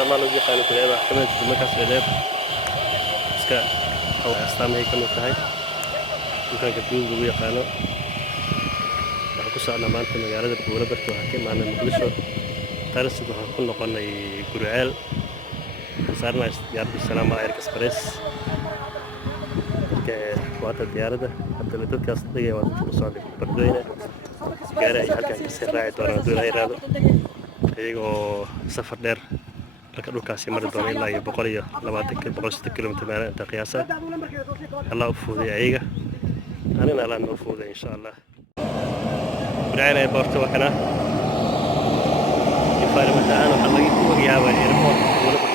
أستعمل لو جي قانون كلها محكمة المكاس الأداب إسكا أو أستعمل هيك كم تهاي مكان كتير جوية قانون وحكوسا أنا ما أنت مجال هذا بقوله برتو حكي معنا مقلشوا تارس وحكون نقلنا جروعال صارنا يارد السلام على إكسبريس كوات الديارة حتى لو تذكر صدقي وأنت مصادق بردوينة gaari ay halkan ka sii raaci doonaan hadduu ilaahay yiraahdo iyagoo safar dheer halka dhulkaasi mari doona ilaa iyo 120 kilomitir meel inta qiyaasa Allah u fuudiyo ayaga anina Allah noo fuudiyo insha Allah buraanay boorto wakana ifaarmada aan waxa laga yaabaa airport